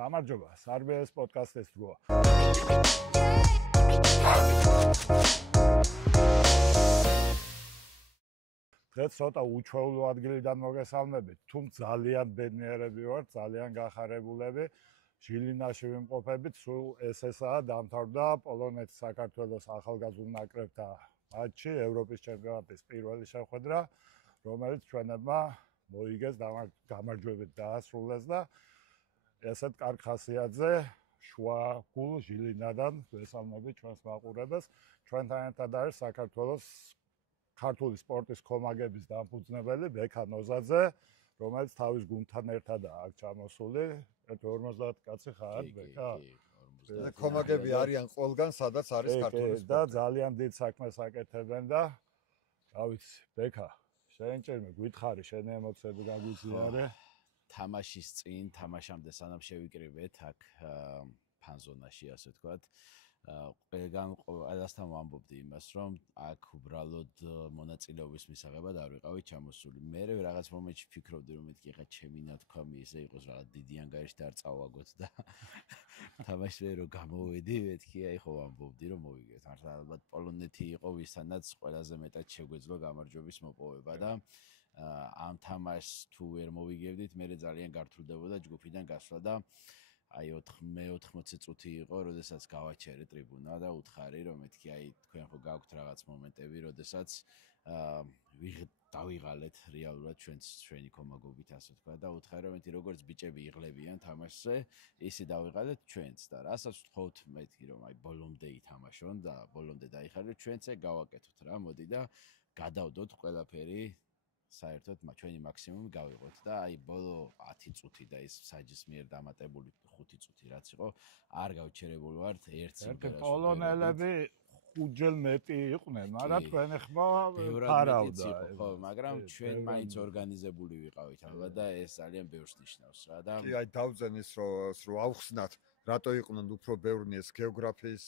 გამარჯობა, SRBS პოდკასტის დროა. დღეს ცოტა უჩვეულო ადგილიდან მოგესალმებით, თუმცა ძალიან ბედნიერები ვართ, ძალიან გახარებულები. ჟილინაში ვიმყოფებით, სულ ესაა დამთავრდა პოლონეთის საქართველოს ახალგაზრდა ნაკრებთან მატჩი, ევროპის ჩემპიონატის პირველი შეხვედრა, რომელიც ჩვენებმა მოიგეს გამარჯვებით დაასრულეს და ესეთ კარგ ხასიათზე შუაგულ ჟილინადან ვესალმებით ჩვენს მაყურებელს. ჩვენთან ერთად არის საქართველოს ქართული სპორტის კომაგების დამფუძნებელი ბექა ნოზაძე, რომელიც თავის გუნდთან ერთადაა აქ ჩამოსული. 50 კაცი ხარ, ბექა? კომაგები არიან ყველგან, სადაც არის ქართული სპორტი. და ძალიან დიდ საქმეს აკეთებენ და რა ვიცი, ბექა, შენ ჭირმე გითხარი, შენი ემოციები გაგვიზიარე. თამაშის წინ, თამაშამდე სანამ შევიკრიბეთ აქ ფანზონაში, ასე ვთქვათ. ყველასთან ვამბობდი იმას, რომ აქ უბრალოდ მონაწილეობის მისაღებად არ ვიყავით ჩამოსული. მე რაღაც მომენტში ვფიქრობდი, რომ მეთქი ხა ჩემი ნათქვამი ისე იყოს რაღაც დიდი ანგარიში და არ წავაგოთ და თამაშზე რომ გამოვედი, მეთქი აი ხო ვამბობდი, რომ მოვიგეთ. მართლა ალბათ პოლონეთი იყო ვისთანაც ყველაზე მეტად შეგვეძლო გამარჯვების მოპოვება და ამ თამაშს თუ ვერ მოვიგებდით, მე ძალიან გართულდებოდა ჯგუფიდან გასვლა და აი 80 წუთი იყო, როდესაც გავაჩერე ტრიბუნა და უთხარი, რომ მეთქი აი თქვენ ხო გაქვთ რაღაც მომენტები, როდესაც დავიღალეთ რეალურად ჩვენი კომაგობით, ასე ვთქვა და უთხარი, რომ მეთქი როგორც ბიჭები იღლებიან თამაშზე, ისე დავიღალეთ ჩვენც და რასაც ვთხოვთ მეთქი, რომ აი ბოლომდე ითამაშონ და ბოლომდე დაიხარჯოთ, ჩვენც ეგ გავაკეთოთ რა, მოდი და გადავდოთ ყველაფერი საერთოდ ჩვენი მაქსიმუმი გავიღოთ და აი ბოლო 10 წუთი და ის საჯის მიერ დამატებული 5 წუთი რაც იყო არ გავჩერებული ვართ ერთ სიმღერას. პოლონელები 5-ჯერ მეტი იყვნენ, მაგრამ თქვენი ხმა ფარავდა. ხო, მაგრამ ჩვენ მაინც ორგანიზებული ვიყავით ალბათ და ეს ძალიან ბევრს ნიშნავს რა და კი, აი დავძენ ის რომ ავხსნათ, რატო იყვნენ უფრო ბევრნი ეს გეოგრაფიის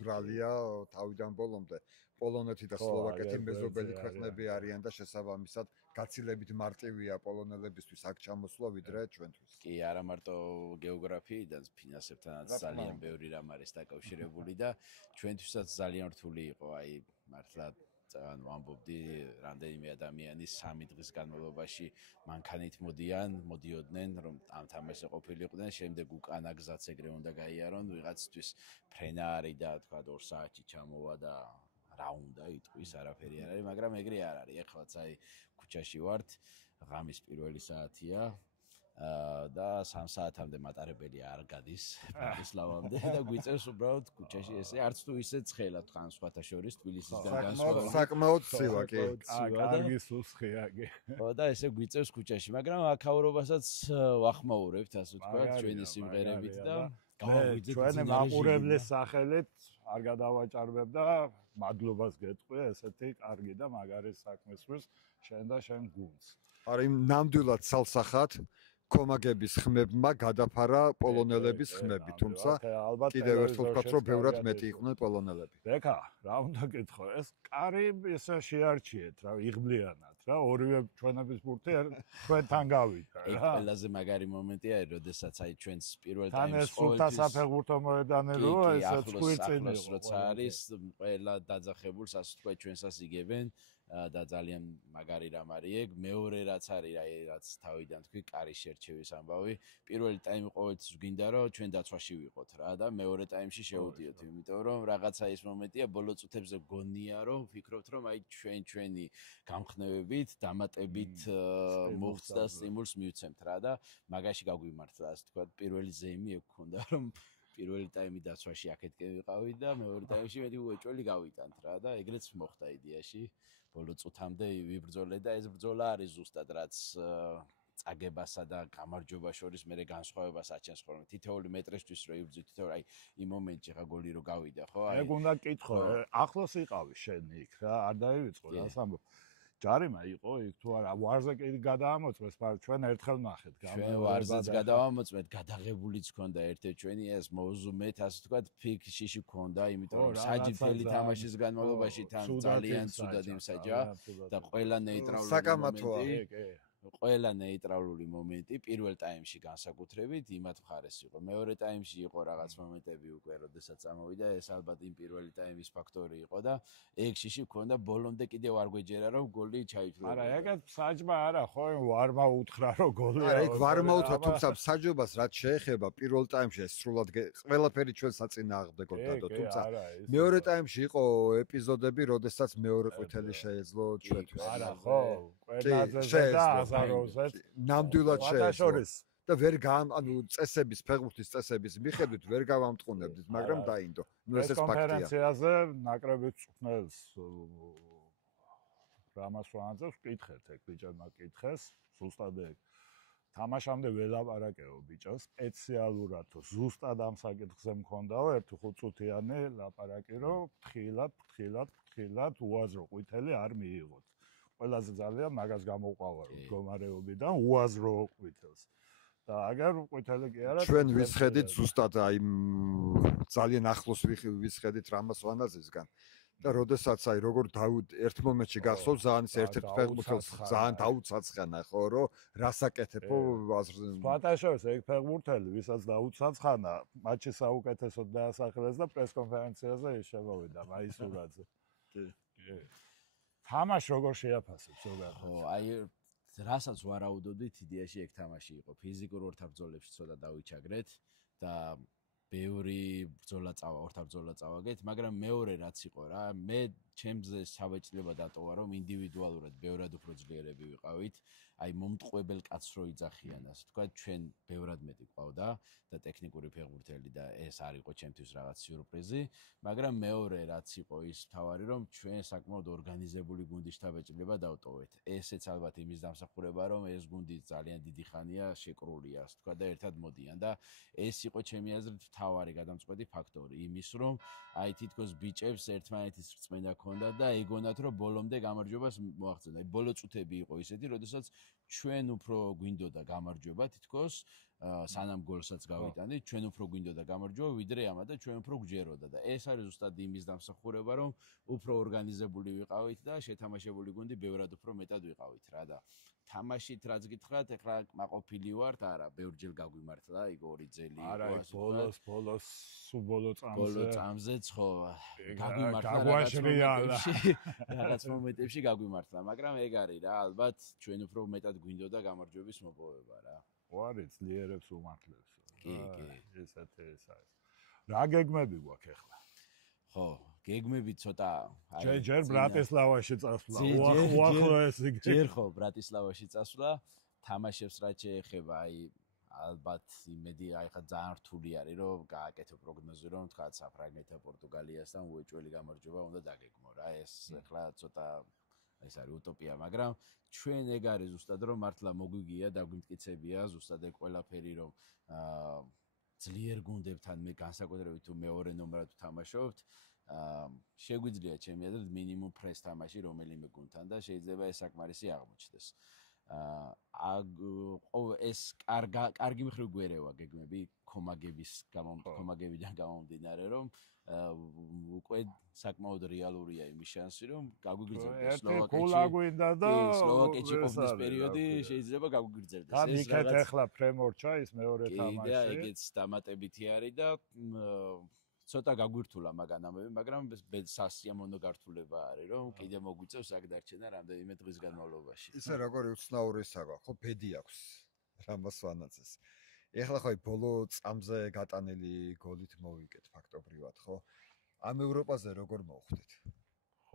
ბრალია თავიდან ბოლომდე. პოლონეთი და სლოვაკეთი მეზობელი ქვეყნები არიან და შესაბამისად გაცილებით მარტივია პოლონელებისთვის აქ ჩამოსვლა ვიდრე ჩვენთვის. კი, არა მარტო გეოგრაფიიდან, ფინანსებთანაც ძალიან ბევრი რამ არის დაკავშირებული და ჩვენთვისაც ძალიან რთული იყო, აი მართლა ანუ ამბობდი, რამდენიმე ადამიანი 3 დღის განმავლობაში მანქანით მოდიოდნენ, რომ ამ თამაშზე ყოფილიყვნენ, შემდეგ უკანა გზაც ეგრე უნდა გაიარონ, ვიღაცთვის ფრენა არის და თქვა 2 საათში ჩამოვა და რა უნდა იტყვის, არაფერი არ არის, მაგრამ ეგრე არ არის. ეხლაც აი ქუჩაში ვართ, ღამის პირველი საათია და 3 საათამდე მატარებელი არ გადის პრატისლავამდე და გვიწევს უბრალოდ ქუჩაში ესე, არც თუ ისე ცხელა თან სხვათა შორის თბილისისგან განსხვავებული. საკმაოდ ცივა კი. კარგი სუსხია კი. ხო და ესე გვიწევს ქუჩაში, მაგრამ აქაურობასაც ვახმაურებთ, ასე ვთქვათ, ჩვენი სიმღერებით და გავავიძეთ ჩვენი მაყურებლის სახელით არ გადავაჭარბებ და მადლობას გეტყვი ესეთი კარგი და მაგარი საქმისთვის შენ და შენ გუნდს. არა იმ ნამდვილად სალსახად კომაგების ხმებმა გადაფარა პოლონელების ხმები, თუმცა კიდევ ერთხელ ვთქვათ, რომ ბევრად მეტი იყვნენ პოლონელები. ბექა, რა უნდა გითხო, ეს კარი ესე შეარჩიეთ რა, იღბლიანად რა, ორივე ჩვენების ბურთი ჩვენთან გავიდა რა. ეს ყველაზე მაგარი მომენტია, როდესაც აი ჩვენს პირველ თან ტაიმს ეს სულთა საფეხბურთო მოედანი როა, ესე წვირწინი იყო. როცა არის ყველა დაძახებულს, ასე ვთქვათ, ჩვენსაც იგებენ და ძალიან მაგარი რამ არის ეგ. მეორე რაც არის, აი რაც თავიდან თქვი, კარის შერჩევის ამბავი. პირველი ტაიმი ყოველთვის გვინდა რომ ჩვენ დაცვაში ვიყოთ რა და მეორე ტაიმში შევუდიოთ, იმიტომ რომ რაღაცა ის მომენტია ბოლო წუთებზე გონია რომ ვფიქრობთ რომ აი ჩვენი გამხნევებით, დამატებით მოხდა და სტიმულს მივცემთ რა და მაგაში გაგვიმართლა, ასე ვთქვათ, პირველი ზეიმი ეგ გქონდა რომ პირველი ტაიმი დაცვაში აქეთკენ ვიყავით და მეორე ტაიმში მეტი უეჭველი გავიტანთ რა და ეგრეც მოხდა იდეაში. ბოლო წუთამდე ვიბრძოლე და ეს ბრძოლა არის ზუსტად რაც წაგებასა და გამარჯვებას შორის მე განსხვავებას აჩენს ხოლმე. თითოეული მეტრისთვის რო იბრძვით, თითოეული აი იმ მომენტში ხა გოლი რო გავიდა, ხო? აი ეგ უნდა კითხო, ახლოს იყავი შენ იქ რა, არ დაივიწყო რას ამბობ. ჯარიმა იყო იქ თუ არა, ვარზე კი გადაამოწმეს, მაგრამ ჩვენ ერთხელ ნახეთ, ჩვენ ვარზეც გადავამოწმეთ, გადაღებულიც ქონდა ერთ-ერთ ჩვენი ეს მოვზუმეთ, ასე ვთქვათ, ფიქშიში ქონდა, იმიტომ რომ საჯი მთელი თამაშის განმავლობაში თან ძალიან ცუდად იმსაჯა და ყველა ნეიტრალური საკამათოა. ყველა ნეიტრალური მომენტი პირველ ტაიმში განსაკუთრებით იმათ მხარეს იყო. მეორე ტაიმში იყო რაღაც მომენტები უკვე, როდესაც წამოვიდა, ეს ალბათ იმ პირველი ტაიმის ფაქტორი იყო და ეგ შიში გქონდა ბოლომდე კიდევ არ გვეჯერა რომ გოლი ჩაითვლება. არა, ეგეთ საჯმა არა, ხო, ვარმა უთხრა რომ გოლი. არა, ეგ ვარმა უთხრა, თუმცა საჯობას რაც შეეხება პირველ ტაიმში ეს სრულად ყველაფერი ჩვენ საწინააღმდეგოდ დადო, თუმცა მეორე ტაიმში იყო ეპიზოდები, როდესაც მეორე ყვითელი შეეძლო ჩვენთვის. არა, ხო, ყველაზე და აზაროვზეც ნამდვილად შეეძლო. და ვერ ანუ წესების, ფეხბურთის წესების მიხედვით ვერ გავამტყუნებდით, მაგრამ დაინდო. ნუ ეს ფაქტია. კონფერენციაზე ნაკრების წვრთნელს რამასვანაძეს ვკითხეთ, ეგ ბიჭებმა კითხეს, ზუსტად ეგ. თამაშამდე ველაპარაკეო ბიჭო, სპეციალურად ზუსტად ამ საკითხზე მქონდაო 1-5 წუთიანი ლაპარაკი, რომ ფრთხილად უაზრო ყვითელი არ მიიღოთ. ყველაზე ძალიან მაგას გამოყვავა რომ მდგომარეობიდან უაზრო ყვითელს. და აგერ ყვითელი კი არა ჩვენ ვისხედით ზუსტად აი ძალიან ახლოს ვისხედით რამასვანაძესგან და როდესაც აი როგორ ერთ მომენტში გახსოვს ძალიან ერთ-ერთ ფეხბურთელს ძალიან დაუცაცხანა ხო რომ რასაკეთებო სპარტაშოვს ეგ ფეხბურთელი ვისაც დაუცაცხანა მატჩი საუკეთესოდ დაასახელეს და პრესკონფერენციაზე ის შემოვიდა მაისურაძე კი თამაში როგორ შეაფასებს ზოგადად ხო აი რასაც ვარაუდობდით იდეაში ეგ თამაში იყო ფიზიკურ ორთაბრძოლებში ცოტა დავიჩაგრეთ და ბევრი ბრძოლა წავაგეთ მაგრამ მეორე რაც იყო რა მე ჩემზე საბეჭდილება დატოვა რომ ინდივიდუალურად ბევრად უფრო ძლიერები ვიყავით აი მომტყვებელ კაცს რო იძახიან ასე თქვა ჩვენ ბევრად მეტი ყავდა და ტექნიკური ფეხბურთელი და ეს არ იყო ჩემთვის რაღაც სიურპრიზი მაგრამ მეორე რაც იყო ის თავარი რომ ჩვენ საკმაოდ ორგანიზებული გუნდის საბეჭდილება დავტოვეთ ესეც ალბათ იმის დამსახურება რომ ეს გუნდი ძალიან დიდი ხანია შეკრულია ასე თქვა და ერთად მოდიან და ეს იყო ჩემი აზრით თავარი გადამწყვეტი ფაქტორი იმის რომ აი თითქოს ბიჭებს ერთმანეთის რწმენა ქონდა და ეგონათ რომ ბოლომდე გამარჯვებას მოაღწევდა. აი ბოლო წუთები იყო ისეთი, როდესაც ჩვენ უფრო გვინდოდა გამარჯვება თითქოს სანამ გოლსაც გავიტანით, ჩვენ უფრო გვინდოდა გამარჯვება, ვიდრე ამა და ჩვენ უფრო გვჯეროდა და ეს არის ზუსტად იმის დამსახურება, რომ უფრო ორგანიზებული ვიყავით და შეთამაშებული გუნდი ბევრად უფრო მეტად ვიყავით რა და თამაშით რაც გითხრათ, ეხლა მაყოფილი ვართ, არა, ბევრჯერ გაგვიმართლა, იქ ორი ძელი იყო. არა, ბოლოს ბოლო წამზეც ხო გაგვაშრიალა. რაღაც მომენტებში გაგვიმართლა, მაგრამ ეგ არის რა, ალბათ ჩვენ უფრო მეტად გვინდოდა გამარჯვების მოპოვება რა. ხო არის, ძლიერებს უმართლებს. კი. ესეთი ეს არის. რა გეგმები გვაქვს ეხლა? ხო, გეგმები ცოტა აი ჯერ ბრატისლავაში წასვლა. უახლოეს იქ. ჯერ ხო, ბრატისლავაში წასვლა. თამაშებს რაც შეეხება, აი ალბათ იმედი აი ხა ძალიან რთული არის რომ გააკეთო პროგნოზი რომ თქვა საფრანგეთთან პორტუგალიასთან უეჭველი გამარჯვება უნდა დაგეგმო რა ეს ახლა ცოტა ეს არის utopia მაგრამ ჩვენ ეგ არის ზუსტად რომ მართლა მოგვიგია დაგვიმტკიცებია ზუსტად ეგ ყველაფერი რომ ძლიერ გუნდებთან მე განსაკუთრებით თუ მეორე ნომრად თამაშობთ შეგვიძლია ჩემი აზრით მინიმუმ პრეს თამაში რომელიმე გუნდთან და შეიძლება ეს საკმარისი აღმოჩნდეს ეს კარგი მხრივ გვერევა გეგმები კომაგებიდან გამომდინარე რომ უკვე საკმაოდ რეალურია იმის შანსი რომ გაგვიგრძელდეს სლოვაკეთში ყოფნის პერიოდი შეიძლება გაგვიგრძელდეს ეს რაღაც ეხლა ფრემორჩა ის მეორე თამაში და ეგეც დამატებითი არის და ცოტა გაგვირთულა მაგანამები, მაგრამ სასიამოვნო გართულება არის, რომ კიდე მოგვიწევს აქ დარჩენა რამდენიმე დღის განმავლობაში. ისე როგორი უცნაური საგვა, ხო, ბედი აქვს რამასვანაძეს. ეხლა ხო ბოლო წამზე გატანელი გოლით მოვიკეთ ფაქტობრივად, ხო? ამ ევროპაზე როგორ მოვხვდით?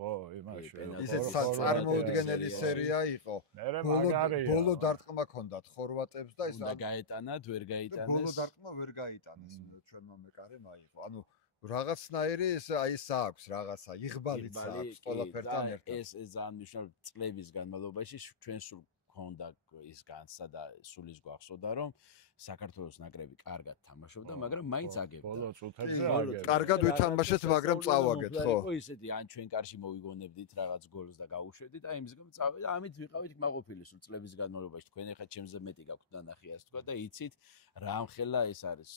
ხო, იმაში. ისეთ წარმოუდგენელი სერია იყო. ბოლო დარტყმა ჰქონდათ ხორვატებს და ის უნდა გაეტანათ, ვერ გაიტანეს. ბოლო დარტყმა ვერ გაიტანეს, ჩვენმა მეკარემ აიღო. ანუ რაღაცნაირი აი ეს აქვს რაღაცა იღბალიც აქვს ყველაფერთან ერთად. ეს ძალიან მნიშვნელოვანი წლების განმავლობაში ჩვენ სულ ქონდა ის განცდა და სულ ის გვახსოვდა რომ საქართველოს ნაკრები კარგად თამაშობდა, მაგრამ მაინც აგებდა. ბოლო წუთებზე აგებდა. კარგად ვითამაშეთ, მაგრამ წავაგეთ, ხო? იყო ისეთი, ან ჩვენ კარში მოვიგონებდით რაღაც გოლს და გავუშვედით, აი იმის გამო წავედი და ამით ვიყავით მაყოფილი სულ წლების განმავლობაში. თქვენ ახლა ჩემზე მეტი გაქვთ ნანახი ასე თქვა და იცით რა ამხელა ეს არის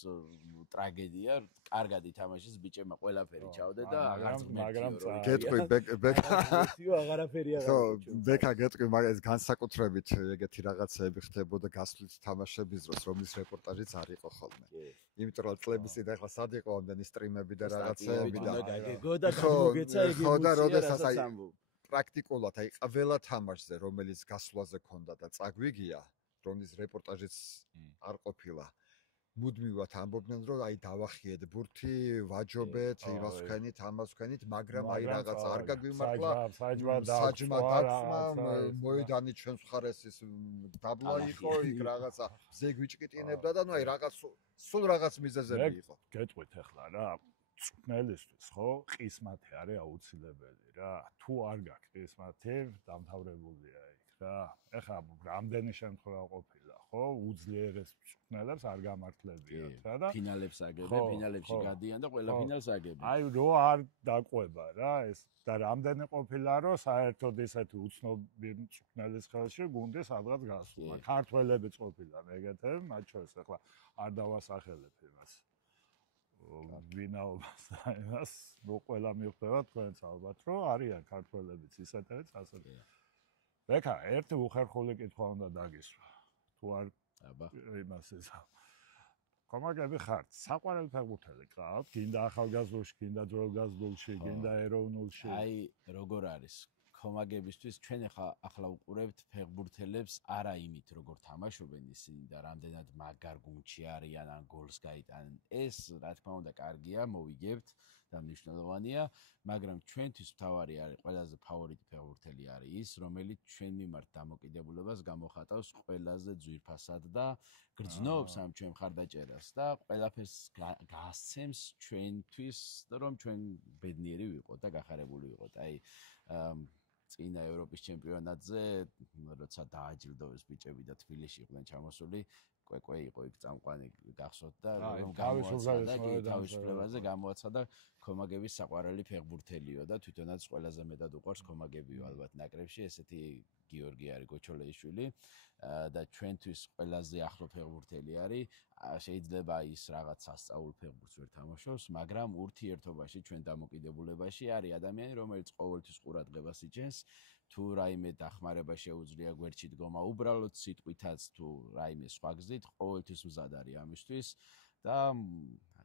ტრაგედია. კარგად ითამაშეს ბიჭებმა ყველაფერი ჩავდე და მაგრამ გეტყვი ბექა გეტყვი მაგრამ ეს განსაკუთრებით ეგეთი რაღაცები ხდებოდა გასვლით თამაშების დროს, რომლის რეპორტაჟიც არ იყო ხოლმე. იმიტომ რომ წლების წინ ახლა სად იყო ამდენი სტრიმები და რაღაცეები და ხო და როდესაც აი პრაქტიკულად აი ყველა თამაშზე რომელიც გასვლაზე ქონდა და წაგვიგია, რომლის რეპორტაჟიც არ ყოფილა. მუდმივად ამბობდნენ რომ აი დავახიეთ ბურთი, ვაჯობეთ, იმას ვქენით, ამას ვქენით, მაგრამ აი რაღაც არ გაგვიმართლა. საჯმა დაწმა, მოედანი ჩვენს მხარეს ის დაბლა იყო, იქ რაღაცა ზეგვიჭკიტინებდა და ნუ აი რაღაც სულ რაღაც მიზეზები იყო. გეტყვით ახლა რა, წვნელისთვის ხო, ყისმათი არის აუცილებელი რა. თუ არ გაქვს ყისმათი, დამთავრებულია იქ რა. ეხლა რამდენი შემთხვევა ყოფილა, ხო, უძლიერეს წვნელებს არ გამართლებიათ რა და ფინალებს აგებენ, ფინალებში გადიან და ყველა ფინალს აგებენ. აი რო არ დაყვება რა ეს და რამდენი ყოფილა რომ საერთოდ ისეთი უცნობი წვნელის ხელში გუნდი სადღაც გასულა. ქართველებიც ყოფილან ეგეთები, მათ შორის ახლა არ დავასახელებ იმას. ვინაობას და იმას, ნუ ყველა მიხვდება თქვენც ალბათ, რომ არიან ქართველებიც ისეთებიც ასეთი. ბექა, ერთი უხერხული კითხვა უნდა დაგისვა. თუ არ იმას ისა. კომაგები ხართ, საყვარელი ფეხბურთელი გყავთ, გინდა ახალგაზრდულში, გინდა ძველგაზრდულში, გინდა ეროვნულში. აი, როგორ არის? კომაგებისთვის ჩვენ ახლა უყურებთ ფეხბურთელებს არა იმით, როგორ თამაშობენ ისინი და რამდენად მაგარ გუნდში არიან ან გოლს გაიტანენ. ეს, რა თქმა უნდა, კარგია, მოვიგებთ და მნიშვნელოვანია, მაგრამ ჩვენთვის მთავარი არის ყველაზე ფავორიტი ფეხბურთელი არის ის, რომელიც ჩვენ მიმართ დამოკიდებულებას გამოხატავს ყველაზე ძვირფასად და გრძნობს ამ ჩვენ მხარდაჭერას და ყველაფერს გასცემს ჩვენთვის, რომ ჩვენ ბედნიერი ვიყოთ და გახარებული ვიყოთ. აი წინა ევროპის ჩემპიონატზე, როცა დააჯილდოვეს ბიჭები და თბილისში იყვნენ ჩამოსული, კვეკვე იყო იქ წამყვანი გახსოვთ და თავისუფლებაზე გამოაცხადა კომაგების საყვარელი ფეხბურთელიო და თვითონაც ყველაზე მეტად უყვარს კომაგებიო ალბათ ნაკრებში, ესეთი გიორგი არის გოჩოლეიშვილი და ჩვენთვის ყველაზე ახლო ფეხბურთელი არის. შეიძლება ის რაღაც სასწაულ ფეხბურთს ვერ თამაშობს, მაგრამ ურთიერთობაში ჩვენ დამოკიდებულებაში არის ადამიანი, რომელიც ყოველთვის ყურადღებას იჭერს. თუ რაიმე დახმარება შეუძლია გვერდში დგომა, უბრალოდ სიტყვითაც თუ რაიმე სხვა გზით, ყოველთვის მზად არის ამისთვის და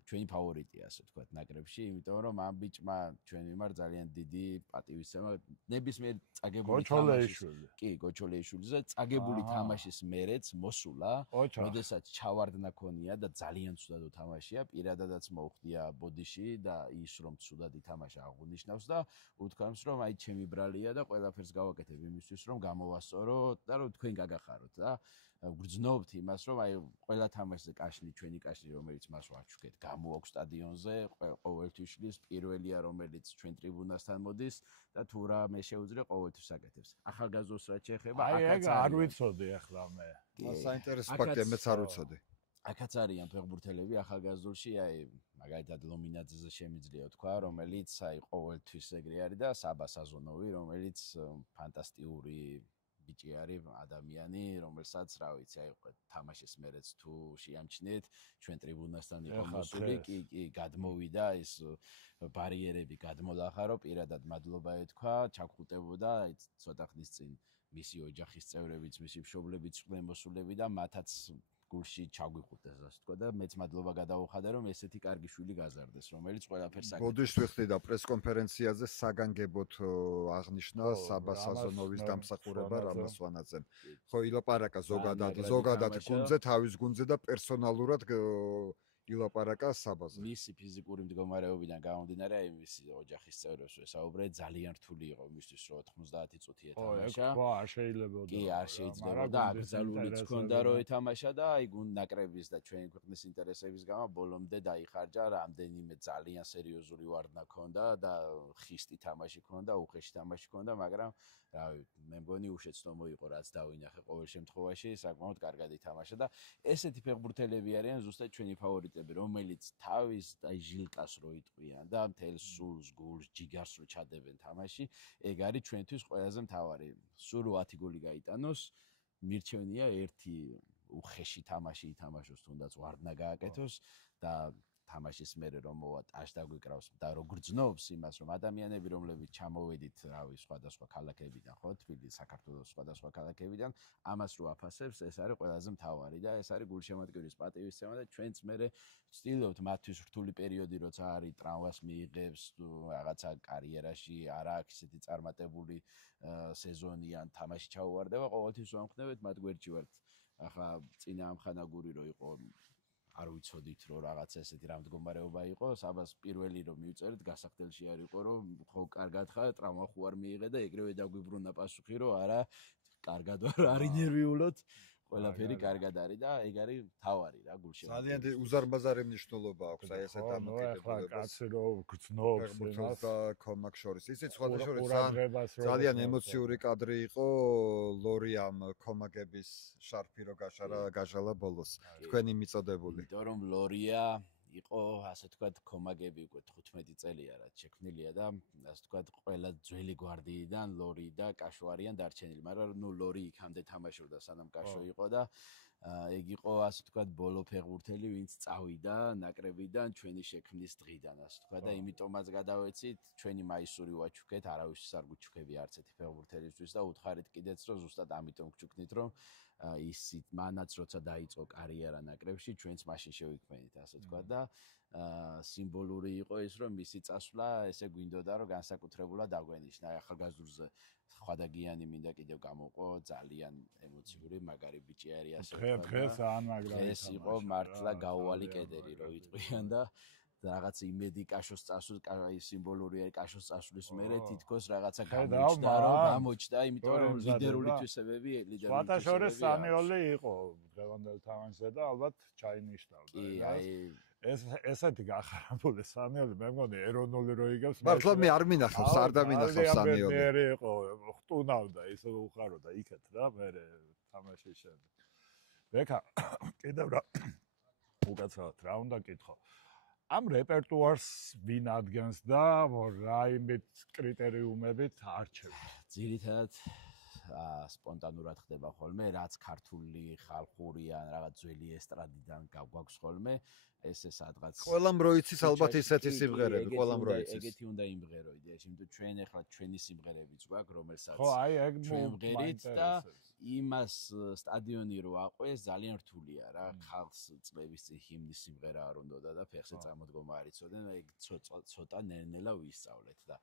ჩვენი ფავორიტია, ასე ვთქვათ, ნაკრებში, იმიტომ რომ ამ ბიჭმა ჩვენ მიმართ ძალიან დიდი პატივისცემა ნებისმიერ წაგებული თამაშის. კი, გოჩოლეიშვილზე წაგებული თამაშის მერეც მოსულა, როდესაც ჩავარდნა ქონია და ძალიან ცუდად უთამაშია, პირადადაც მოუხდია ბოდიში და ის რომ ცუდად ითამაშა აღუნიშნავს და უთქვამს რომ აი ჩემი ბრალია და ყველაფერს გავაკეთებ იმისთვის რომ გამოვასწორო და რომ თქვენ გაგახაროთ და გრძნობთ იმას, რომ აი ყველა თამაშზე კაშნი, ჩვენი კაშნი, რომელიც მას ვაჩუქეთ, გამოვაქვს სტადიონზე, ყოველთვის შლის, პირველია, რომელიც ჩვენ ტრიბუნასთან მოდის და თუ რა მე შეუძლია, ყოველთვის აკეთებს. ახალგაზრდულს რაც შეეხება, აქაც არ ვიცოდი ახლა მე. საინტერესო ფაქტია, მეც არ ვიცოდი. აქაც არიან ფეხბურთელები ახალგაზრდულში, აი მაგალითად ლომინაძეზე შემიძლია თქვა, რომელიც აი ყოველთვის ეგრე არის და საბა საზონოვი, რომელიც ფანტასტიკური ბიჭი არის ადამიანი, რომელსაც რა ვიცი, აი თამაშის მერეც თუ შეამჩნიეთ, ჩვენ ტრიბუნასთან იყო მოსული, კი, გადმოვიდა ის ბარიერები გადმოლახარო, პირადად მადლობა ეთქვა, ჩაგხუტებოდა, აი ცოტა ხნის წინ მისი ოჯახის წევრებიც, მისი მშობლებიც იყვნენ მოსულები და მათაც გულში ჩაგვიხუტეს, ასე თქვა და მეც მადლობა გადავუხადე, რომ ესეთი კარგი შვილი გაზარდეს, რომელიც ყველაფერს აკეთებს. ბოდიშ ვიხდი და პრესკონფერენციაზე საგანგებოდ აღნიშნა საბა საზონოვის დამსახურება რამასვანაძემ. ხო, ილაპარაკა ზოგადად გუნდზე, თავის გუნდზე და პერსონალურად ილაპარაკა საბაზე. მისი ფიზიკური მდგომარეობიდან გამომდინარე, აი მისი ოჯახის წევრებს ვესაუბრე, ძალიან რთული იყო მისთვის, რომ 90 წუთი ეთამაშა. ხო, არ შეიძლება. კი, არ შეიძლება და აკრძალულიც ჰქონდა, რომ ეთამაშა და აი გუნდ ნაკრების და ჩვენი ქვეყნის ინტერესების გამო ბოლომდე დაიხარჯა, რამდენიმე ძალიან სერიოზული ვარდნა ჰქონდა და ხისტი თამაში ჰქონდა, უხეში თამაში ჰქონდა, მაგრამ რავი, მე მგონი უშეცდომო იყო რაც დავინახე ყოველ შემთხვევაში, საკმაოდ კარგად ითამაშა და ესეთი ფეხბურთელები არიან ზუსტად ჩვენი ფავორიტები, რომელიც თავის აი ჟილკას რო იტყვიან და მთელ სულს, გულს, ჯიგარს რო ჩადებენ თამაში, ეგ არის ჩვენთვის ყველაზე მთავარი. სულ 10 გოლი გაიტანოს, მირჩევნია ერთი უხეში თამაში ითამაშოს, თუნდაც ვარდნა გააკეთოს და თამაშის მერე რომ მოვა ტაშ დაგვიკრავს და რო გრძნობს იმას რომ ადამიანები რომლებიც ჩამოვედით რავი სხვადასხვა ქალაქებიდან ხო თბილისის საქართველოს სხვადასხვა ქალაქებიდან ამას რო აფასებს ეს არის ყველაზე მთავარი და ეს არის გულშემატკივრის პატივისცემა და ჩვენც მერე ვცდილობთ მათთვის რთული პერიოდი როცა არის ტრამვას მიიღებს რაღაცა კარიერაში არ აქვს ისეთი წარმატებული სეზონი ან თამაში ჩაუვარდება ყოველთვის ვამხნევთ მათ გვერდში ვართ ახლა წინა ამხანაგური რო იყო არ ვიცოდით რომ რაღაც ესეთი რამდგომარეობა იყო, საბას პირველი რომ მივწერეთ, გასახდელში არ იყო რომ ხო კარგად ხარ, ტრამვა ხო არ მიიღე და ეგრევე დაგვიბრუნა პასუხი რომ არა, კარგად ვარ, არ ინერვიულოთ, ყველაფერი კარგად არის და ეგ არის თავარი რა გულშემატკივრი. ძალიან უზარმაზარი მნიშვნელობა აქვს აი ესეთ დამოკიდებულებას. კაცი რომ გრძნობს და კომაკ შორის. ისიც სხვადასხვა ძალიან ემოციური კადრი იყო ლორიამ კომაგების შარფი რო გაშალა ბოლოს. თქვენი მიწოდებული. იმიტომ რომ ლორია იყო ასე თქვა კომაგები უკვე 15 წელია რაც შექმნილია და ასე თქვა ყველა ძველი გვარდიიდან ლორი და კაშო არიან დარჩენილი, მაგრამ ნუ ლორი იქამდე თამაშობდა სანამ კაშო იყო და ეგ იყო ასე თქვა ბოლო ფეხბურთელი ვინც წავიდა ნაკრებიდან ჩვენი შექმნის დღიდან ასე თქვა და იმიტომაც გადავეცით ჩვენი მაისური ვაჩუქეთ არავის არ გუჩუქები არც ერთი ფეხბურთელისთვის და უთხარით კიდეც რომ ზუსტად ამიტომ გჩუქნით რომ ისიც მანაც როცა დაიწყო კარიერა ნაკრებში ჩვენც მაშინ შევიქმნით ასე თქვა და სიმბოლური იყო ის რომ მისი წასვლა ესე გვინდოდა რომ განსაკუთრებულად აგვენიშნა ახალგაზრდულზე ხვადაგიანი მინდა კიდევ გამოყო ძალიან ემოციური მაგარი ბიჭი არის ასე თქვა დღეს ან მაგრად ეს იყო მართლა გაუვალი კედერი რო იტყვიან და რაღაც იმედი კაშოს წასვლის აი სიმბოლური არის კაშოს წასვლის მერე თითქოს რაღაცა გამოჩნდა იმიტომ რომ ლიდერული თვისებები სხვადასხვა სანიოლი იყო დღევანდელ თამაშზე და ალბათ ჩაინიშნავდა ესეთი გახარებული სანიოლი მე მგონი ეროვნული რო იგებს მართლა მე არ მინახავს არ დამინახავს სანიოლი მე იყო ხტუნავდა ისე უხაროდა იქეთ რა მე თამაშის შემდეგ ვეკა კიდევ რა უკაცრავად რა უნდა კითხო ამ რეპერტუარს ვინ ადგენს და რა იმით კრიტერიუმებით არჩევთ? ძირითადად სპონტანურად ხდება ხოლმე, რაც ქართული ხალხური ან რაღაც ძველი ესტრადიდან გვაქვს ხოლმე, ესე სადღაც ყველამ რო იცის ალბათ ისეთი სიმღერები, ყველამ რო იცის. ეგეთი უნდა იმღერო იდეაში, იმიტომ ჩვენ ახლა ჩვენი სიმღერებიც გვაქვს, რომელსაც ხო, აი ეგ მომღერით და იმას სტადიონი რო აყვეს ძალიან რთულია რა ხალხს წლების წინ ჰიმნის სიმღერა არ უნდა და ფეხზე წამოდგომა არ იცოდნენ ეგ ცოტა ნელ-ნელა ვისწავლეთ და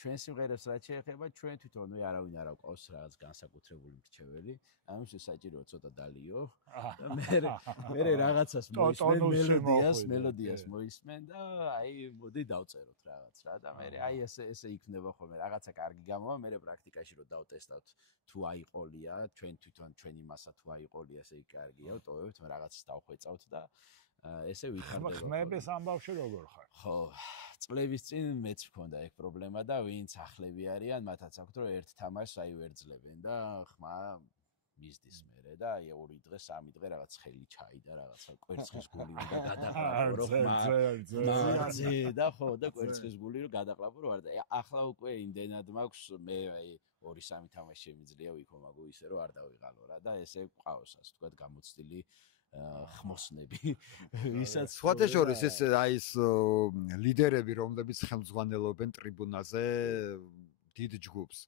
ჩვენ სიმღერებს რაც შეეხება ჩვენ თვითონ არავინ არ აყვავს რაღაც განსაკუთრებული მრჩეველი ამისთვის საჭიროა ცოტა დალიო მე რაღაცას მოისმენ მელოდიას მოისმენ და აი მოდი დავწეროთ რაღაც რა და მე აი ესე იქნება ხოლმე რაღაცა კარგი გამოვა მე პრაქტიკაში რო დავტესტავთ თუ აიყოლია ჩვენ თვითონ ჩვენი მასა თუ აიყოლია ესე კარგია ვტოვებთ რაღაცას დავხვეწავთ და ესე ვითარდება ხმების ამბავში როგორ ხარ ხო წლების წინ მეც მქონდა ეგ პრობლემა და ვინც ახლები არიან მათაც აქვთ რომ ერთ თამაშს აი ვერძლებენ და ხმა მისდის მერე და აი 2 დღე 3 დღე რაღაც ხელი ჩაიდა რაღაცა კვერცხის გული უნდა გადაყლაპო ხმა და ხო და კვერცხის გული რომ გადაყლაპო რა და ახლა უკვე იმდენად მაქვს მე აი 2-3 თამაში შემიძლია ვიქომაგო ისე რომ არ დავიღალო რა და ესე ყავს ასე თქვა გამოცდილი ხმოსნები ვისაც სხვადასხვა ეს აი ეს ლიდერები რომლებიც ხელმძღვანელობენ ტრიბუნაზე დიდ ჯგუფს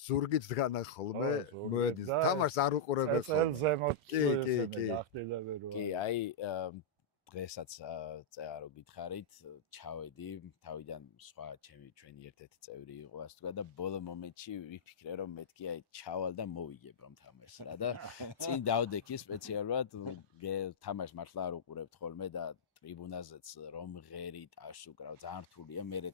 ზურგით დგანა ხოლმე მოედის თამაშს არ უყურებენ კი აი დღესაც წერო გითხარით ჩავედი თავიდან სხვა ჩვენი ერთ-ერთი წევრი იყო ასე თქვა და ბოლო მომენტში ვიფიქრე რომ მეთქი აი ჩავალ და მოვიგებ რომ თამაშს რა და წინ დავდექი სპეციალურად თამაშს მართლა არ უყურებთ ხოლმე და ტრიბუნაზეც რომ ღერი ტაშს უკრავ ძალიან რთულია მე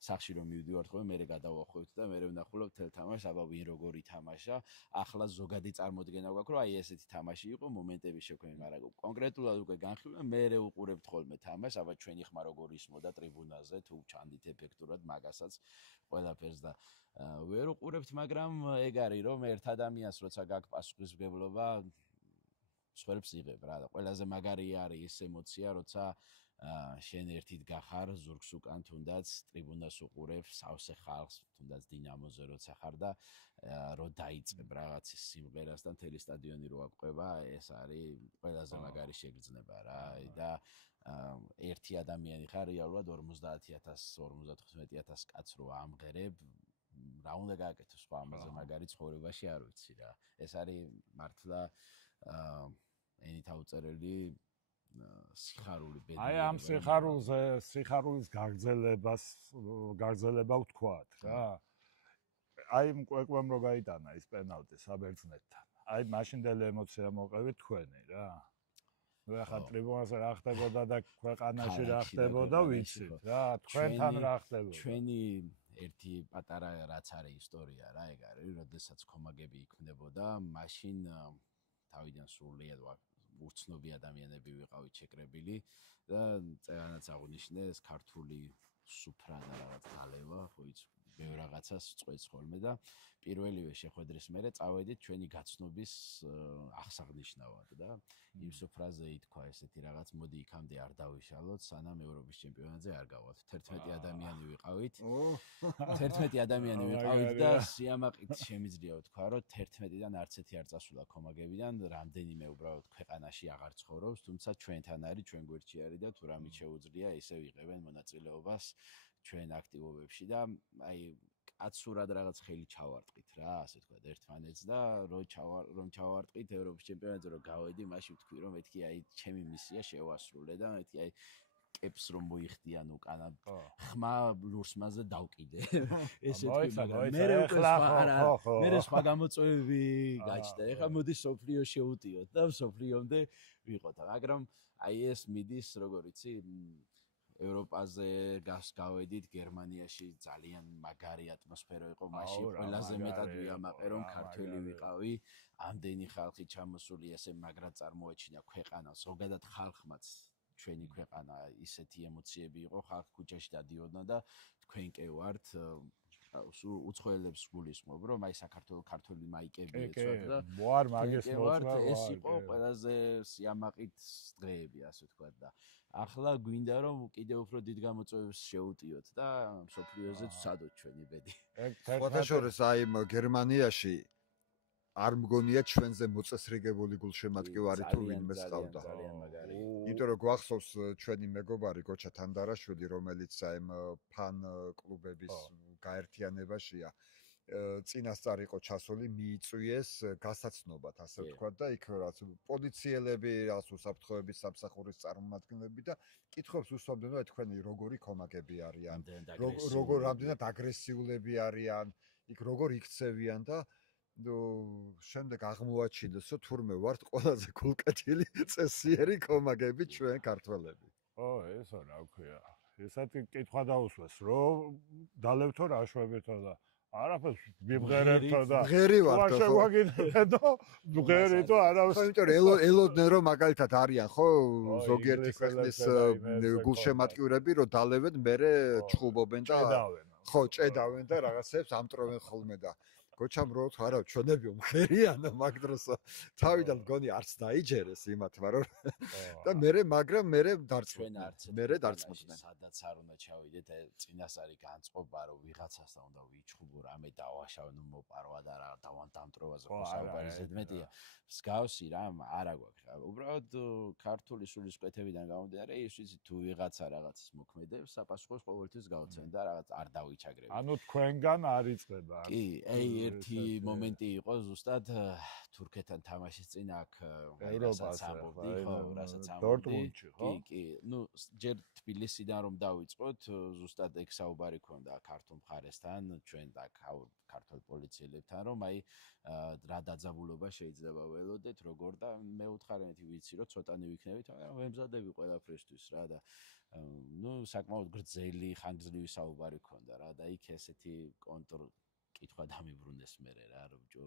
სახში რომ მივდივართ ხოლმე მე გადავახვევთ და მე ვნახულობ თელ თამაშს აბა ვინ როგორ ითამაშა ახლა ზოგადი წარმოდგენა გვაქვს რომ აი ესეთი თამაში იყო მომენტები შექმნილი მაგრამ კონკრეტულად უკვე განხილვა მე უყურებთ ხოლმე თამაშს აბა ჩვენი ხმა როგორ ისმოდა ტრიბუნაზე თუ ჩანდით ეფექტურად მაგასაც ყველაფერს და ვერ უყურებთ მაგრამ ეგ არის რომ ერთ ადამიანს როცა გაქვს პასუხისმგებლობა სხვებს იღებ რა და ყველაზე მაგარი არის ეს ემოცია როცა შენ ერთით გახარ ზურგს უკან თუნდაც ტრიბუნას უყურებ სავსე ხალხს თუნდაც დინამოზე როცა ხარ და რო დაიწყებ რაღაც სიმღერას და მთელი სტადიონი რო აყვება ეს არის ყველაზე მაგარი შეგრძნება რა და ერთი ადამიანი ხარ რეალურად 50,000-55,000 კაცს რო ამღერებ რა უნდა გააკეთო სხვა ამაზე მაგარი ცხოვრებაში არ ვიცი რა ეს არის მართლა ენით აუწერელი სიხარული ბედნიერება. აი ამ სიხარულის გაგრძელება ვთქვათ რა. აი მკვეკვემ რო გაიტანა ის პენალტი საბერძნეთთან. აი მაშინდელი ემოცია მოყევით თქვენი რა. ნუ ახლა ტრიბუნაზე რა ხდებოდა და ქვეყანაში რა ხდებოდა ვიცით რა. თქვენთან რა ხდებოდა. ჩვენი ერთი პატარა რაც არის ისტორია რა ეგ არის, როდესაც კომაგები იქმნებოდა, მაშინ თავიდან სრულიად უცნობი ადამიანები ვიყავით შეკრებილი და წერანაც აღნიშნეს ქართული სუფრა და რაღაც გალევა, ხო იცი, ბევრ რაღაცას წყვეტს ხოლმე და პირველივე შეხვედრის მერე წავედით ჩვენი გაცნობის აღსანიშნავად და იმ სუფრაზე ითქვა ესეთი რაღაც მოდი იქამდე არ დავიშალოთ, სანამ ევროპის ჩემპიონატზე არ გავალთ. 11 ადამიანი ვიყავით. 11 ადამიანი ვიყავით და სიამაყით შემიძლია ვთქვა, რომ 11-დან არც ერთი არ წასულა კომაგებიდან, რამდენიმე უბრალოდ ქვეყანაში აღარ ცხოვრობს, თუმცა ჩვენთან არის, ჩვენ გვერდში არის და თუ რამით შეუძლია, ისე ვიღებენ მონაწილეობას ჩვენ აქტივობებში და აი კაცურად რაღაც ხელი ჩავარტყით რა, ასე თქვა ერთმანეთს და რომ ჩავარტყით ევროპის ჩემპიონატზე რომ გავედი, მაშინ ვთქვი რომ მეთქი აი ჩემი მისია შევასრულე და მეთქი აი კეპს რომ მოიხდიან უკანა ხმა ლურსმაზე დავკიდე. ესე თქვი მაგრამ მე უკვე სხვა გამოწვევები გაჩნდა. ეხლა მოდი სოფლიო შევუტიოთ და სოფლიომდე ვიყოთ. მაგრამ აი ეს მიდის როგორ იცი ევროპაზე გავედით გერმანიაში ძალიან მაგარი ატმოსფერო იყო მაშინ ყველაზე მეტად ვიამაყე რომ ქართველი ვიყავი ამდენი ხალხი ჩამოსული ესე მაგრად წარმოეჩინა ქვეყანას ზოგადად ხალხმაც ჩვენი ქვეყანა ისეთი ემოციები იყო ხალხი ქუჩაში დადიოდა და თქვენ კი ვართ უცხოელებს გულისხმობ რომ აი საქართველოს ქართული მაიკები ეცვათ და მოარ მაგეს მოწვა ეს იყო ყველაზე სიამაყით დღეები ასე ვთქვათ და ახლა გვინდა რომ კიდევ უფრო დიდ გამოწვევებს შევუტიოთ და სოფლიოზეც ვცადოთ ჩვენი ბედი. ფოთაშორის აი გერმანიაში არ მგონია ჩვენზე მოწესრიგებული გულშემატკივარი თუ ვინმე სწავდა. იმიტომ რომ გვახსოვს ჩვენი მეგობარი გოჩა თანდარაშვილი რომელიც აი ფან კლუბების გაერთიანებაშია წინასწარ იყო ჩასული მიიწვიეს გასაცნობად ასე ვთქვათ და იქ რაც პოლიციელები რაც უსაფრთხოების სამსახურის წარმომადგენლები და კითხვებს უსვამდნენ რომ თქვენი როგორი კომაგები არიან როგორ რამდენად აგრესიულები არიან იქ როგორ იქცევიან და შემდეგ აღმოაჩინეს რომ თურმე ვართ ყველაზე გულკეთილი წესიერი კომაგები ჩვენ ქართველები. ესო რა ვქვია ესეთი კითხვა დაუსვეს რომ დალევთო რა შვებეთო და არაფერს მიბღერებთო და ღერი ვართ ხო შეგვაგინებდო მღერითო არავის იმიტომ რომ ელოდნენ რომ მაგალითად არიან ხო ზოგიერთი ქვეყნის გულშემატკივრები რომ დალევენ მერე ჩხუბობენ და ხო ჭედავენ და რაღაცებს ამტროვენ ხოლმე და გოჩამ რო არა ჩვენებიო მღერიანო მაგ დროს თავიდან მგონი არც დაიჯერეს იმათმა რომ და მაგრამ მე დარწმუნდნენ სადაც არ უნდა ჩავიდეთ წინასწარი განწყობა რომ ვიღაცასთან უნდა ვიჩხუბო რამე დავაშავო ნუ მოპარვა და რა დავანტამტროვაზე ხო საუბარი ზედმეტია მსგავსი რამ არა გვაქვს უბრალოდ ქართული სულისკვეთებიდან გამომდინარე ის ვიცი თუ ვიღაცა რაღაცას მოქმედებს საფასურს ყოველთვის გავცენ და რაღაც არ დავიჩაგრებ ანუ თქვენგან არ იწყება კი აი ერთი მომენტი იყო ზუსტად თურქეთთან თამაშის წინ აქ ევროპას დორტმუნდში ხო? კი, ნუ ჯერ თბილისიდან რომ დავიწყოთ, ზუსტად ეგ საუბარი ქონდა ქართულ მხარესთან, ჩვენ და ქართულ პოლიციელებთან, რომ აი რა დაძაბულობა შეიძლება ველოდეთ, როგორ და მე უთხარით ვიცი, რომ ცოტანი ვიქნებით, მაგრამ ვემზადები ყველაფრისთვის რა და ნუ საკმაოდ გრძელი ხანგრძლივი საუბარი ქონდა რა და იქ ესეთი კითხვა დამიბრუნეს მერე რა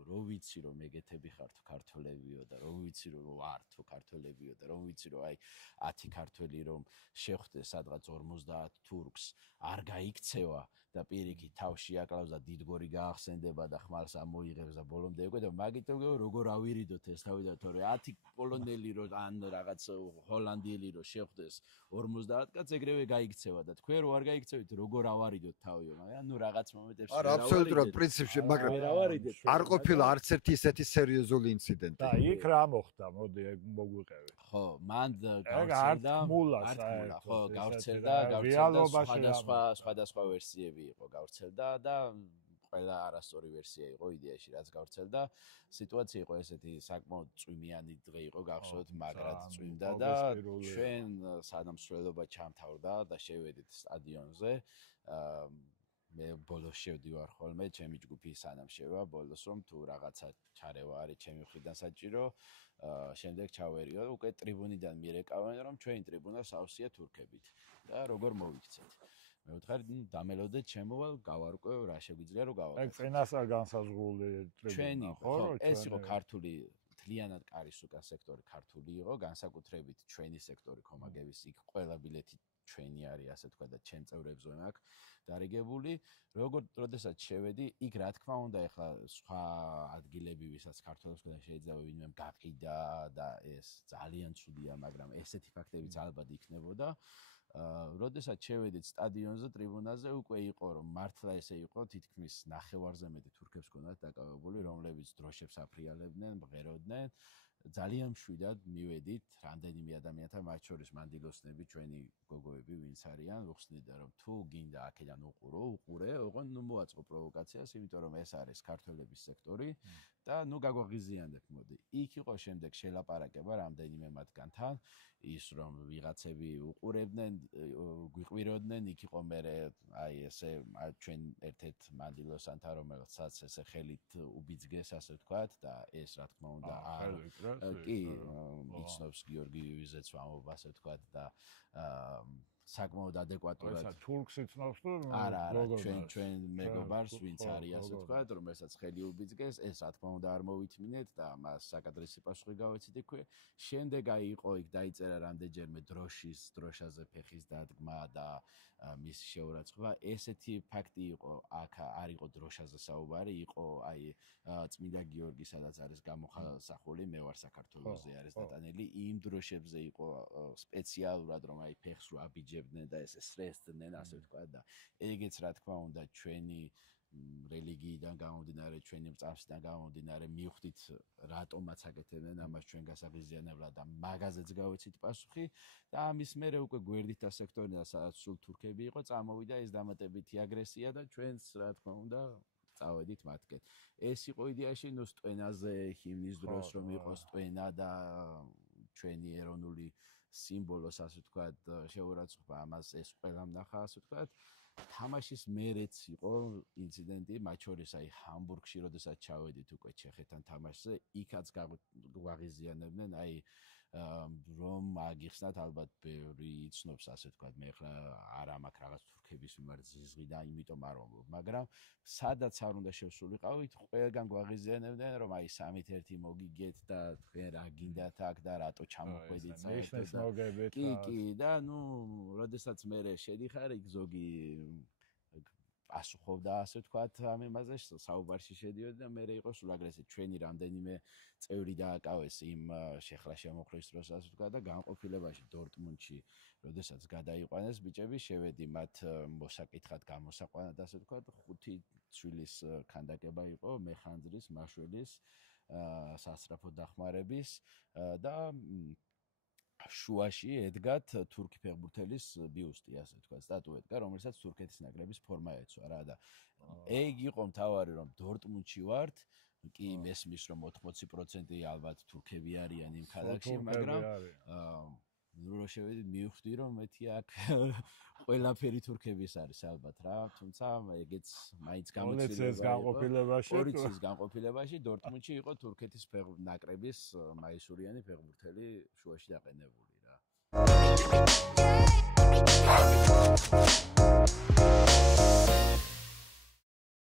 რო ვიცი რომ ეგეთები ხარ თუ ქართველებიო და რო ვიცი რომ ვარ თუ ქართველებიო და რო ვიცი რომ აი 10 ქართველი რომ შეხვდეს სადღაც 50 თურქს არ გაიქცევა და პირიქით თავში აკლავს და დიდგორი გაახსენდება და ხმალს ამოიღებს და ბოლომდე ეკვეთა მაგითო როგორ ავირიდოთ ეს თავიდან თორე 10 პოლონელი რო ან რაღაც ჰოლანდიელი რო შეხვდეს 50 კაც ეგრევე გაიქცევა და თქვენ რო არ გაიქცევით როგორ ავარიდოთ თავიო მაგრამ ნუ რაღაც მომენტებში არა აბსოლუტურად პრინციპში მაგრამ არ ყოფილა არც ერთი ისეთი სერიოზული ინციდენტი და იქ რა მოხდა მოდი ეგ მოგვიყევით ხო მან გავრცელდა ხო გავრცელდა სხვადასხვა ვერსიები იყო გავრცელდა და ყველა არასწორი ვერსია იყო იდეაში რაც გავრცელდა სიტუაცია იყო ესეთი საკმაოდ წვიმიანი დღე იყო გახსოვთ მაგრად წვიმდა და ჩვენ სანამ სვლელობა ჩამთავრდა და შევედით სტადიონზე მე ბოლოს შევდივარ ხოლმე ჩემი ჯგუფი სანამ შევა ბოლოს რომ თუ რაღაცა ჩარევა არის ჩემი მხრიდან საჭირო შემდეგ ჩავერიო უკვე ტრიბუნიდან მიერეკავენ რომ ჩვენი ტრიბუნა სავსეა თურქებით და როგორ მოვიქცეთ მე ვთხარი დამელოდეთ შემოვალ გავარკვევ რა შეგვიძლია რომ გავაკეთოთ ეგ წინასწარ განსაზღვრული ტრიბუნა ხო ეს იყო ქართული მთლიანად კარის უკან სექტორი ქართული იყო განსაკუთრებით ჩვენი სექტორი კომაგების იქ ყველა ბილეთი ჩვენი არის ასე თქვა და ჩემ წევრებს ვემ აქ დარიგებული როდესაც შევედი იქ რა თქმა უნდა ეხლა სხვა ადგილები ვისაც ქართველებს და შეიძლება ვინმე გაყიდა და ეს ძალიან ცუდია მაგრამ ესეთი ფაქტებიც ალბათ იქნებოდა როდესაც შევედით სტადიონზე ტრიბუნაზე უკვე იყო რომ მართლა ესე იყო თითქმის ნახევარზე მეტი თურქებს ჰქონდათ დაკავებული რომლებიც დროშებს აფრიალებდნენ მღეროდნენ ძალიან მშვიდად მივედით რამდენიმე ადამიანთან მათ შორის მანდილოსნები ჩვენი გოგოები ვინც არიან უხსნიდა რომ თუ გინდა აქედან უყურე ოღონდ ნუ მოაწყო პროვოკაციას იმიტომ რომ ეს არის ქართველების სექტორი და ნუ გაგვაღიზიანებ მოდი იქ იყო შემდეგ შელაპარაკება რამდენიმე მათგანთან ის რომ ვიღაცები უყურებდნენ გვიყვიროდნენ იქ იყო მე აი ესე ჩვენ ერთ-ერთ მანდილოსანთან რომელსაც ესე ხელით უბიძგეს ასე ვთქვათ და ეს რა თქმა უნდა კი იცნობს გიორგი ვიზეც ამობას ასე ვთქვათ და საკმაოდ ადეკვატურად ეს თურქს იცნობს თუ არა ჩვენ მეგობარს ვინც არის ასე ვთქვათ რომელსაც ხელი უბიძგეს ეს რა თქმა უნდა არ მოვითმინეთ და მას საკადრისი პასუხი გავეცით იქვე შემდეგ აი იყო იქ დაიწერა რამდენჯერმე დროშაზე ფეხის დადგმა და მის შეურაცხყოფა ესეთი ფაქტი იყო აქ არ იყო დროშაზე საუბარი იყო აი წმინდა გიორგი სადაც არის გამოსახული მე ვარ საქართველოსზე არის დატანილი იმ დროშებზე იყო სპეციალურად რომ აი ფეხს რო აბიჯებდნენ და ესე სრესდნენ ასე ვთქვა და ეგეც რა თქმა უნდა ჩვენი რელიგიიდან გამომდინარე ჩვენი წამსიდან გამომდინარე მივხვდით რატომაც აკეთებდნენ ამას ჩვენ გასაღიზიანებლად და მაგაზეც გავეცით პასუხი და ამის მერე უკვე გვერდით და სექტორიდან სადაც სულ თურქები იყო წამოვიდა ეს დამატებითი აგრესია და ჩვენს რა თქმა უნდა წავედით მათკენ ეს იყო იდეაში ნუ სტვენაზე ჰიმნის დროს რომ იყოს სტვენა და ჩვენი ეროვნული სიმბოლოს ასე ვთქვათ შეურაცხყოფა ამას ეს ყველამ ნახა ასე ვთქვათ თამაშის მერეც იყო ინციდენტი მათ შორის აი ჰამბურგში როდესაც ჩავედით უკვე ჩეხეთთან თამაშზე იქაც გვაღიზიანებდნენ აი რომ აგიხსნათ ალბათ ბევრი იცნობს ასე ვთქვათ მე ხლა არა მაქვს რაღაც თურქების მიმართ ზიზღი და იმიტომ არ ვამბობ მაგრამ სადაც არ უნდა შევსულიყავით ყველგან გვაღიზიანებდნენ რომ აი 3-1 მოგიგეთ და თქვენ რა გინდათ აქ და რატო ჩამოხვედით კი და ნუ როდესაც მე შედიხარ იქ ზოგი პასუხობდა ასე ვთქვათ ამ იმაზე საუბარში შედიოდა და მე იყო სულ აგრესია ჩვენი რამდენიმე წევრი დააკავეს იმ შეხლა შემოხრის დროს ასე ვთქვათ და განყოფილებაში დორტმუნდში როდესაც გადაიყვანეს ბიჭები შევედი მათ მოსაკითხად გამოსაყვანად ასე ვთქვათ 5 ცვილის ქანდაკება იყო მეხანძრის მაშველის სასწრაფო დახმარების და შუაში ედგათ თურქი ფეხბურთელის ბიუსტი, ასე თქვა, სტატუეტკა, რომელსაც თურქეთის ნაკრების ფორმა ეცვა რა და ეგ იყო მთავარი რომ დორტმუნდში ვართ, კი მესმის რომ 80% ალბათ თურქები არიან იმ ქალაქში, მაგრამ რო შევედი მივხვდი რომ მეთი აქ ყველაფერი თურქების არის ალბათ რა, თუმცა ეგეც მაინც გამოცდილებაში განყოფილებაში დორტმუნდში იყო თურქეთის ნაკრების მაისურიანი ფეხბურთელი შუაში დაყენებული რა.